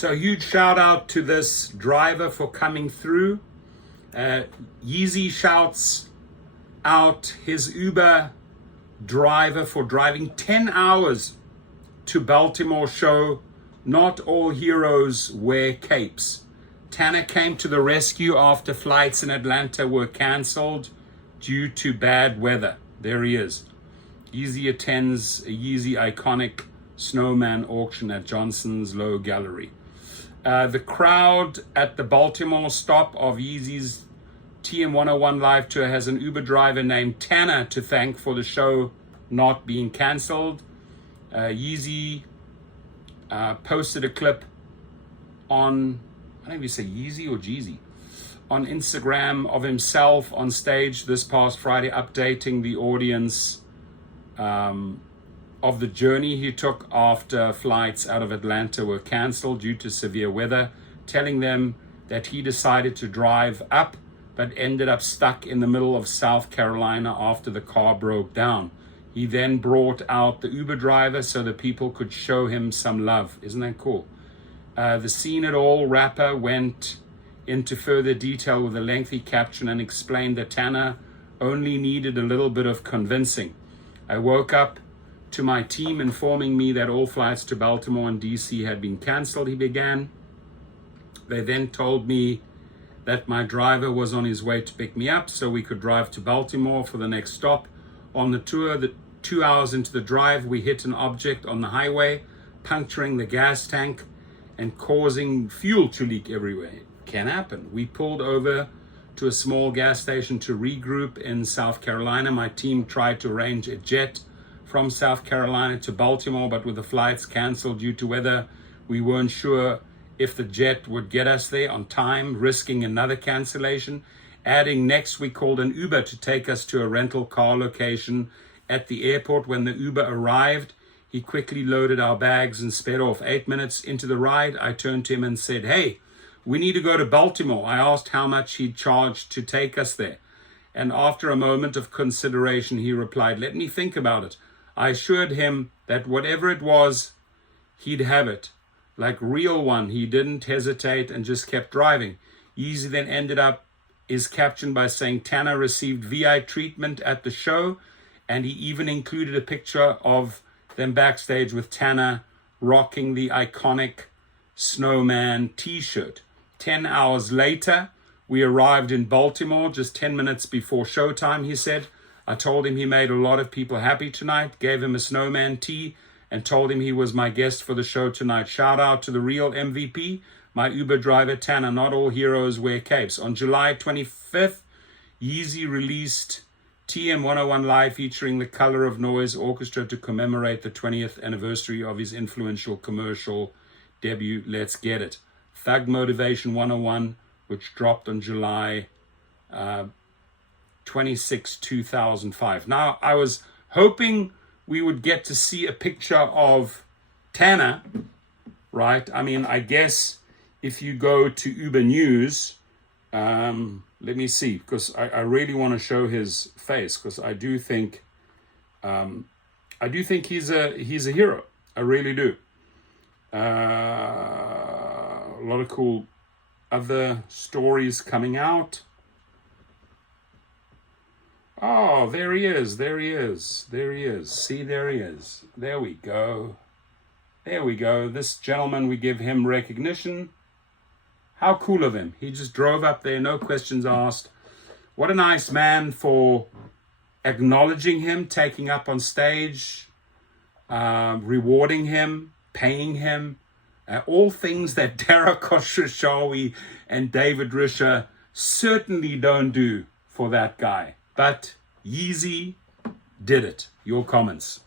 So huge shout out to this driver for coming through. Jeezy shouts out his Uber driver for driving 10 hours to Baltimore show Not All Heroes Wear Capes. Tanner came to the rescue after flights in Atlanta were canceled due to bad weather. There he is. Jeezy attends a Jeezy iconic snowman auction at Johnson's Low Gallery. The crowd at the Baltimore stop of Yeezy's TM101 live tour has an Uber driver named Tanner to thank for the show not being cancelled. Yeezy posted a clip on, I don't know if you say Yeezy or Jeezy, on Instagram of himself on stage this past Friday, updating the audience of the journey he took after flights out of Atlanta were canceled due to severe weather, telling them that he decided to drive up but ended up stuck in the middle of South Carolina after the car broke down. He then brought out the Uber driver so that people could show him some love. Isn't that cool? The Seen It All rapper went into further detail with a lengthy caption and explained that Tanner only needed a little bit of convincing. I woke up to my team informing me that all flights to Baltimore and DC had been canceled, he began. They then told me that my driver was on his way to pick me up so we could drive to Baltimore for the next stop. On the tour, 2 hours into the drive, we hit an object on the highway, puncturing the gas tank and causing fuel to leak everywhere. It can happen. We pulled over to a small gas station to regroup in South Carolina. My team tried to arrange a jet from South Carolina to Baltimore, but with the flights canceled due to weather, we weren't sure if the jet would get us there on time, risking another cancellation. Adding next, we called an Uber to take us to a rental car location at the airport. When the Uber arrived, he quickly loaded our bags and sped off. 8 minutes into the ride, I turned to him and said, "Hey, we need to go to Baltimore." I asked how much he'd charge to take us there. And after a moment of consideration, he replied, "Let me think about it." I assured him that whatever it was, he'd have it. Like real one, he didn't hesitate and just kept driving. Yeezy then ended up his caption by saying Tanner received VI treatment at the show, and he even included a picture of them backstage with Tanner rocking the iconic snowman t-shirt. 10 hours later, we arrived in Baltimore just 10 minutes before showtime, he said. I told him he made a lot of people happy tonight, gave him a snowman tee, and told him he was my guest for the show tonight. Shout out to the real MVP, my Uber driver Tanner. Not all heroes wear capes. On July 25th, Yeezy released TM101 Live featuring the Color of Noise Orchestra to commemorate the 20th anniversary of his influential commercial debut, Let's Get It. Thug Motivation 101, which dropped on July 26, 2005. Now, I was hoping we would get to see a picture of Tanner, right? I mean, I guess if you go to Uber News, let me see, because I really want to show his face, because I do think he's a hero. I really do. A lot of cool other stories coming out. Oh, there he is. There he is. There he is. See, there he is. There we go. There we go. This gentleman, we give him recognition. How cool of him. He just drove up there, no questions asked. What a nice man for acknowledging him, taking up on stage, rewarding him, paying him. All things that Dara Khosrowshahi and David Risher certainly don't do for that guy. But Yeezy did it. Your comments.